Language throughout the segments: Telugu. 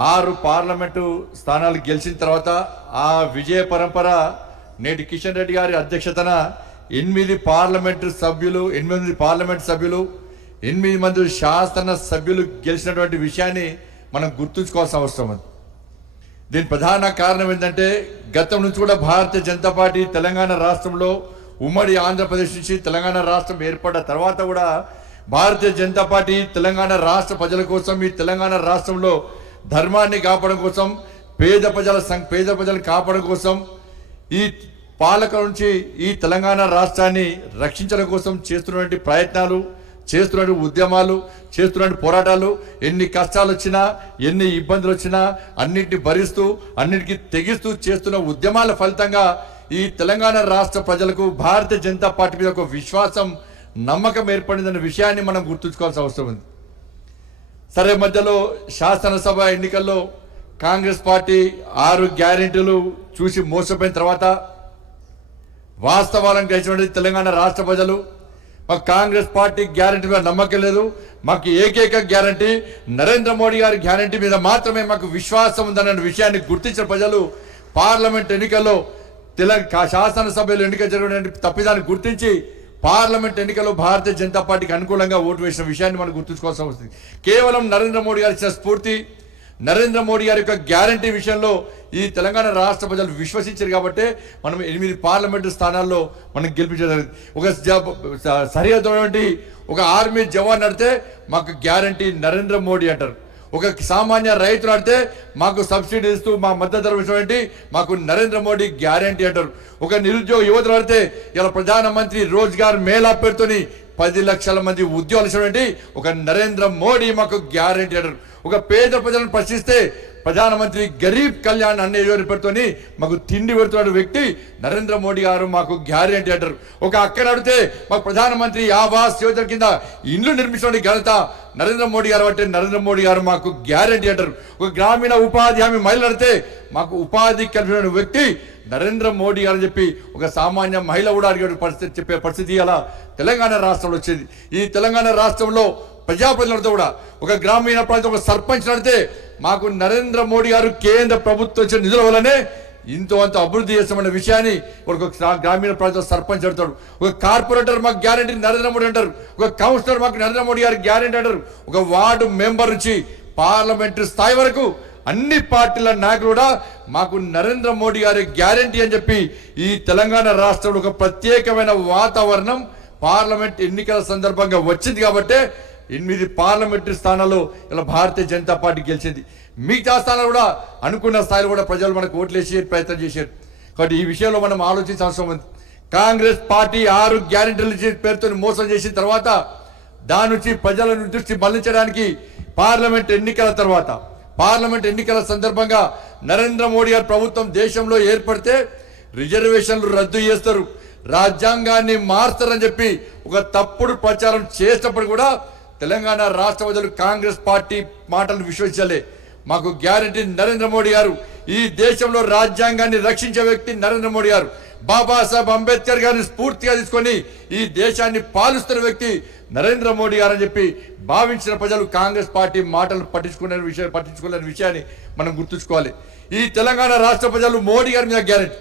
6 పార్లమెంటు స్థానాలు గెలిచిన తర్వాత ఆ విజయ పరంపర నేటి కిషన్ రెడ్డి గారి అధ్యక్షతన 8 పార్లమెంటు సభ్యులు 8 మంది శాసన సభ్యులు గెలిచినటువంటి విషయాన్ని మనం గుర్తుంచుకోవాల్సిన అవసరం ఉంది. దీని ప్రధాన కారణం ఏంటంటే గతం నుంచి కూడా భారతీయ జనతా పార్టీ తెలంగాణ రాష్ట్రంలో ఉమ్మడి ఆంధ్రప్రదేశ్ నుంచి తెలంగాణ రాష్ట్రం ఏర్పడ్డ తర్వాత కూడా భారతీయ జనతా పార్టీ తెలంగాణ రాష్ట్ర ప్రజల కోసం ఈ తెలంగాణ రాష్ట్రంలో ధర్మాన్ని కాపాడడం కోసం పేద ప్రజలను కాపాడడం కోసం ఈ పాలకుల నుంచి ఈ తెలంగాణ రాష్ట్రాన్ని రక్షించడం కోసం చేస్తున్నటువంటి ప్రయత్నాలు, చేస్తున్న ఉద్యమాలు, చేస్తున్న పోరాటాలు, ఎన్ని కష్టాలు వచ్చినా ఎన్ని ఇబ్బందులు వచ్చినా అన్నింటిని భరిస్తూ అన్నిటికీ తెగిస్తూ చేస్తున్న ఉద్యమాల ఫలితంగా ఈ తెలంగాణ రాష్ట్ర ప్రజలకు భారతీయ జనతా పార్టీ మీద ఒక విశ్వాసం, నమ్మకం ఏర్పడిందన్న విషయాన్ని మనం గుర్తుంచుకోవాల్సిన అవసరం ఉంది. సరే, మధ్యలో శాసనసభ ఎన్నికల్లో కాంగ్రెస్ పార్టీ 6 గ్యారెంటీలు చూసి మోసపోయిన తర్వాత వాస్తవాలను గ్రహించినటువంటి తెలంగాణ రాష్ట్ర ప్రజలు మాకు కాంగ్రెస్ పార్టీ గ్యారెంటీ మీద నమ్మకం లేదు, మాకు ఏకైక గ్యారెంటీ నరేంద్ర మోడీ గారి గ్యారెంటీ మీద మాత్రమే మాకు విశ్వాసం ఉందన్న విషయాన్ని గుర్తించిన ప్రజలు పార్లమెంట్ ఎన్నికల్లో శాసనసభలో ఎన్నిక జరిగిన తప్పిదాన్ని గుర్తించి పార్లమెంట్ ఎన్నికల్లో భారతీయ జనతా పార్టీకి అనుకూలంగా ఓటు వేసిన విషయాన్ని మనం గుర్తుంచుకోవాల్సిన అవసరం. కేవలం నరేంద్ర మోడీ గారి ఇచ్చిన స్ఫూర్తి, నరేంద్ర మోడీ గారి యొక్క గ్యారంటీ విషయంలో ఈ తెలంగాణ రాష్ట్ర ప్రజలు విశ్వసించారు కాబట్టి మనం 8 పార్లమెంటు స్థానాల్లో మనం గెలిపించడం. ఒక సరిహద్దు ఒక ఆర్మీ జవాన్ నడితే మాకు గ్యారంటీ నరేంద్ర మోడీ అంటారు. ఒక సామాన్య రైతు నడితే మాకు సబ్సిడీ ఇస్తూ మా మద్దతు ధర ఇచ్చినటువంటి మాకు నరేంద్ర మోడీ గ్యారంటీ అంటారు. ఒక నిరుద్యోగ యువత నడితే ఇలా ప్రధానమంత్రి రోజ్గార్ మేళా పేరుతోని 10 లక్షల మంది ఉద్యోగాలు ఇచ్చినటువంటి ఒక నరేంద్ర మోడీ మాకు గ్యారంటీ అంటారు. ఒక పేద ప్రజలను ప్రశ్నిస్తే ప్రధానమంత్రి గరీబ్ కళ్యాణ్ అనే పేరుతోని మాకు తిండి పెడుతున్న వ్యక్తి నరేంద్ర మోడీ గారు మాకు గ్యారెంటీ అంటారు. ఒక అక్కడ అడిగితే మాకు ప్రధానమంత్రి ఆవాస్ యోజన కింద ఇండ్లు నిర్మించిన ఘనత నరేంద్ర మోడీ గారు అంటే నరేంద్ర మోడీ గారు మాకు గ్యారెంటీ అంటారు. ఒక గ్రామీణ ఉపాధి హామీ మహిళలు అడిగితే మాకు ఉపాధి కల్పించిన వ్యక్తి నరేంద్ర మోడీ గారు అని చెప్పి ఒక సామాన్య మహిళ కూడా అడిగే పరిస్థితి చెప్పే పరిస్థితి అలా తెలంగాణ రాష్ట్రంలో వచ్చింది. ఈ తెలంగాణ రాష్ట్రంలో ప్రజాప్రతినిధులతో కూడా ఒక గ్రామీణ ప్రాంతం ఒక సర్పంచ్ నడితే మాకు నరేంద్ర మోడీ గారు కేంద్ర ప్రభుత్వం ఇచ్చిన నిధుల వల్లనే ఇంతో అంత అభివృద్ధి చేస్తామన్న విషయాన్ని ఒక గ్రామీణ ప్రాంతం సర్పంచ్ అడతాడు. ఒక కార్పొరేటర్ మాకు గ్యారెంటీ నరేంద్ర మోడీ అంటారు. ఒక కౌన్సిలర్ మాకు నరేంద్ర మోడీ గారు గ్యారెంటీ అంటారు. ఒక వార్డు మెంబర్ నుంచి పార్లమెంటు స్థాయి వరకు అన్ని పార్టీల నాయకులు కూడా మాకు నరేంద్ర మోడీ గారి గ్యారెంటీ అని చెప్పి ఈ తెలంగాణ రాష్ట్రంలో ఒక ప్రత్యేకమైన వాతావరణం పార్లమెంట్ ఎన్నికల సందర్భంగా వచ్చింది కాబట్టి 8 పార్లమెంటరీ స్థానాల్లో ఇలా భారతీయ జనతా పార్టీ గెలిచింది. మిగతా స్థానాలు కూడా అనుకున్న స్థాయిలో కూడా ప్రజలు మనకు ఓట్లేసే ప్రయత్నం చేశారు. కాబట్టి ఈ విషయంలో మనం ఆలోచించాల్సిన అవసరం ఉంది. కాంగ్రెస్ పార్టీ 6 గ్యారెంటీల పేరుతో మోసం చేసిన తర్వాత దాని నుంచి ప్రజలను దృష్టి మళ్లించడానికి పార్లమెంట్ ఎన్నికల సందర్భంగా నరేంద్ర మోడీ గారి ప్రభుత్వం దేశంలో ఏర్పడితే రిజర్వేషన్లు రద్దు చేస్తారు, రాజ్యాంగాన్ని మారుస్తారని చెప్పి ఒక తప్పుడు ప్రచారం చేసినప్పుడు కూడా తెలంగాణ రాష్ట్ర ప్రజలు కాంగ్రెస్ పార్టీ మాటలను విశ్వసించలే. మాకు గ్యారెంటీ నరేంద్ర మోడీ గారు, ఈ దేశంలో రాజ్యాంగాన్ని రక్షించే వ్యక్తి నరేంద్ర మోడీ గారు, బాబాసాహెబ్ అంబేద్కర్ గారిని స్ఫూర్తిగా తీసుకొని ఈ దేశాన్ని పాలిస్తున్న వ్యక్తి నరేంద్ర మోడీ గారు అని చెప్పి భావించిన ప్రజలు కాంగ్రెస్ పార్టీ మాటలు పట్టించుకునే విషయాన్ని మనం గుర్తుంచుకోవాలి. ఈ తెలంగాణ రాష్ట్ర ప్రజలు మోడీ గారి మీద గ్యారెంటీ.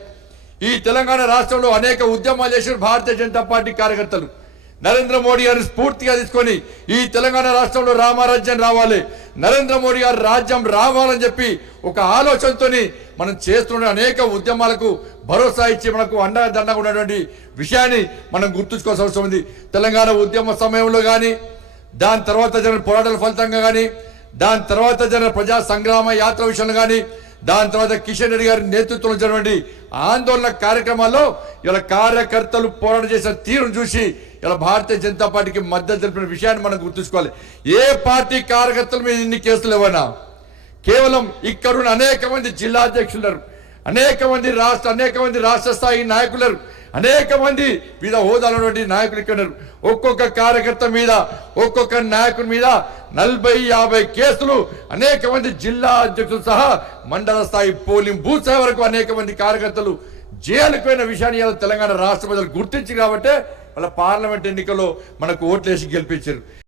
ఈ తెలంగాణ రాష్ట్రంలో అనేక ఉద్యమాలు చేసిన భారతీయ జనతా పార్టీ కార్యకర్తలు నరేంద్ర మోడీ గారిని స్ఫూర్తిగా తీసుకొని ఈ తెలంగాణ రాష్ట్రంలో రామరాజ్యం రావాలి, నరేంద్ర మోడీ గారి రాజ్యం రావాలని చెప్పి ఒక ఆలోచనతోని మనం చేస్తున్న అనేక ఉద్యమాలకు భరోసా ఇచ్చి మనకు అండదండగా ఉన్నటువంటి విషయాన్ని మనం గుర్తుంచుకోవాల్సిన అవసరం ఉంది. తెలంగాణ ఉద్యమ సమయంలో కానీ, దాని తర్వాత జరిగిన పోరాటాల ఫలితంగా కానీ, దాని తర్వాత జరిగిన ప్రజా సంగ్రామ యాత్ర విషయంలో కానీ, దాని తర్వాత కిషన్ రెడ్డి గారి నేతృత్వంలో జరిగినటువంటి ఆందోళన కార్యక్రమాల్లో ఇలా కార్యకర్తలు పోరాటం చేసిన తీరును చూసి ఇలా భారతీయ జనతా పార్టీకి మద్దతు తెలిపిన విషయాన్ని మనం గుర్తుంచుకోవాలి. ఏ పార్టీ కార్యకర్తల మీద ఇన్ని కేసులు ఇవ్వనా? కేవలం ఇక్కడున్న అనేక మంది జిల్లా అధ్యక్షులు, అనేక మంది రాష్ట్ర స్థాయి నాయకులు, అనేక మంది వివిధ హోదాలో నాయకులు ఇక్కడ ఒక్కొక్క కార్యకర్త మీద, ఒక్కొక్క నాయకుడి మీద 40-50 కేసులు, అనేక మంది జిల్లా అధ్యక్షులు సహా మండల స్థాయి పోలింగ్ బూత్ స్థాయి వరకు అనేక మంది కార్యకర్తలు జైలుకు పోయిన విషయాన్ని తెలంగాణ రాష్ట్ర ప్రజలు గుర్తించి కాబట్టి వాళ్ళ పార్లమెంట్ ఎన్నికల్లో మనకు ఓట్లేసి గెలిపించారు.